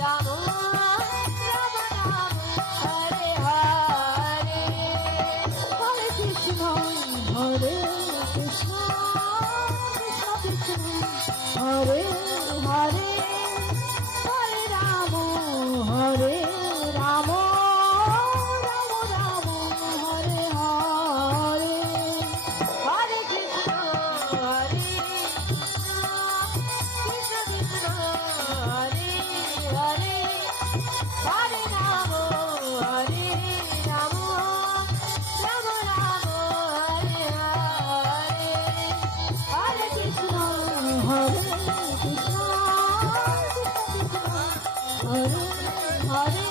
Ram Ram Ram Hare Hare Hare Krishna Hare Krishna Krishna Krishna Hare Hare Hare Ram Hare Ram Ram Ram Hare Hare Hare Krishna Hare Krishna Krishna Hare Hare Hare Ram Hare Ram Ram Ram Hare Hare Hare Krishna Hare Krishna Krishna Krishna Hare Hare